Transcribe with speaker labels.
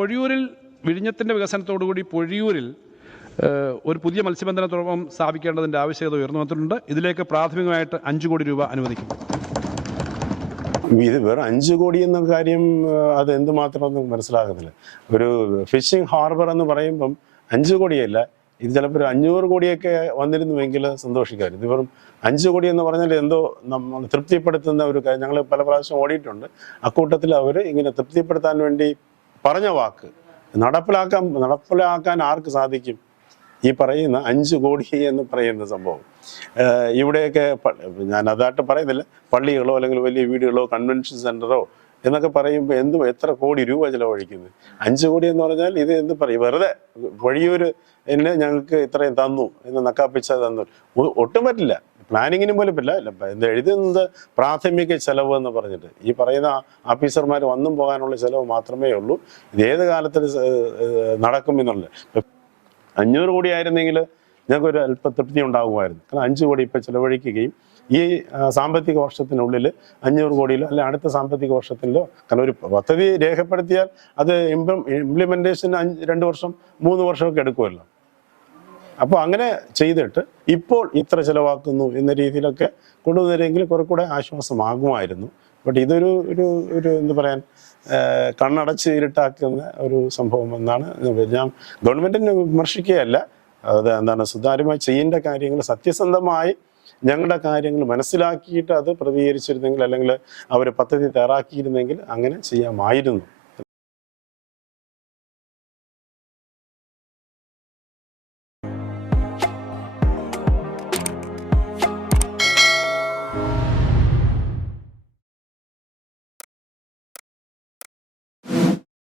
Speaker 1: പൊഴിയൂരിൽ വിഴിഞ്ഞത്തിന്റെ വികസനത്തോടുകൂടി പൊഴിയൂരിൽ ഒരു പുതിയ മത്സ്യബന്ധന തുറമുഖം സ്ഥാപിക്കേണ്ടതിന്റെ ആവശ്യകത ഉയർന്നു വന്നിട്ടുണ്ട്. ഇതിലേക്ക് പ്രാഥമികമായിട്ട് അഞ്ച് കോടി രൂപ അനുവദിക്കും.
Speaker 2: ഇത് വെറും അഞ്ച് കോടി എന്ന കാര്യം അത് എന്തുമാത്രം മനസ്സിലാകുന്നില്ല ഒരു ഫിഷിംഗ് ഹാർബർ എന്ന് പറയുമ്പം അഞ്ച് കോടിയല്ല ഇത് ചിലപ്പോൾ ഒരു അഞ്ഞൂറ് കോടിയൊക്കെ വന്നിരുന്നുവെങ്കിൽ സന്തോഷിക്കാറ് ഇത് വെറും അഞ്ച് കോടി എന്ന് പറഞ്ഞാൽ എന്തോ നമ്മൾ തൃപ്തിപ്പെടുത്തുന്ന ഒരു കാര്യം. ഞങ്ങൾ പല പ്രാവശ്യം ഓടിയിട്ടുണ്ട്. അക്കൂട്ടത്തിൽ അവർ ഇങ്ങനെ തൃപ്തിപ്പെടുത്താൻ വേണ്ടി പറഞ്ഞ വാക്ക്. നടപ്പിലാക്കാൻ നടപ്പിലാക്കാൻ ആർക്ക് സാധിക്കും? ഈ പറയുന്ന അഞ്ച് കോടി എന്ന് പറയുന്ന സംഭവം. ഇവിടെയൊക്കെ ഞാൻ അതായിട്ട് പറയുന്നില്ല. പള്ളികളോ അല്ലെങ്കിൽ വലിയ വീടുകളോ കൺവെൻഷൻ സെന്ററോ എന്നൊക്കെ പറയുമ്പോൾ എന്തും എത്ര കോടി രൂപ ചിലവഴിക്കുന്നത്? അഞ്ച് കോടി എന്ന് പറഞ്ഞാൽ ഇത് എന്ത് പറയും? വെറുതെ വഴിയൊരു എന്നെ ഞങ്ങൾക്ക് ഇത്രയും തന്നു എന്ന് നക്കാപ്പിച്ച തന്നു. ഒട്ടും പറ്റില്ല. പ്ലാനിങ്ങിന് പോലും ഇല്ല, ഇത് എഴുതുന്നത് പ്രാഥമിക ചെലവ് എന്ന് പറഞ്ഞിട്ട്. ഈ പറയുന്ന ഓഫീസർമാർ വന്നും പോകാനുള്ള ചെലവ് മാത്രമേ ഉള്ളൂ. ഇത് ഏത് കാലത്തിൽ നടക്കും എന്നുള്ളത്. അഞ്ഞൂറ് കോടി ആയിരുന്നെങ്കിൽ ഞങ്ങൾക്ക് ഒരു അല്പ തൃപ്തി ഉണ്ടാകുമായിരുന്നു. കാരണം അഞ്ച് കോടി ഇപ്പം ചിലവഴിക്കുകയും ഈ സാമ്പത്തിക വർഷത്തിനുള്ളിൽ അഞ്ഞൂറ് കോടിയിലോ അല്ലെ അടുത്ത സാമ്പത്തിക വർഷത്തിലോ കാരണം ഒരു പദ്ധതി രേഖപ്പെടുത്തിയാൽ അത് ഇംപ്ലിമെന്റേഷൻ അഞ്ച് രണ്ട് വർഷം മൂന്ന് വർഷമൊക്കെ എടുക്കുമല്ലോ. അപ്പോൾ അങ്ങനെ ചെയ്തിട്ട് ഇപ്പോൾ ഇത്ര ചിലവാക്കുന്നു എന്ന രീതിയിലൊക്കെ കൊണ്ടുവന്നില്ലെങ്കിൽ കുറെ കൂടെ ആശ്വാസമാകുമായിരുന്നു. ബട്ട് ഇതൊരു ഒരു ഒരു എന്താ പറയാൻ കണ്ണടച്ച് ഇരുട്ടാക്കുന്ന ഒരു സംഭവം എന്നാണ് ഞാൻ ഗവൺമെന്റിനെ വിമർശിക്കുകയല്ല. അത് എന്താണ് സുതാര്യമായി ചെയ്യേണ്ട കാര്യങ്ങൾ സത്യസന്ധമായി ഞങ്ങളുടെ കാര്യങ്ങൾ മനസ്സിലാക്കിയിട്ട് അത് പ്രതികരിച്ചിരുന്നെങ്കിൽ അല്ലെങ്കിൽ അവർ പദ്ധതി തയ്യാറാക്കിയിരുന്നെങ്കിൽ അങ്ങനെ ചെയ്യാമായിരുന്നു.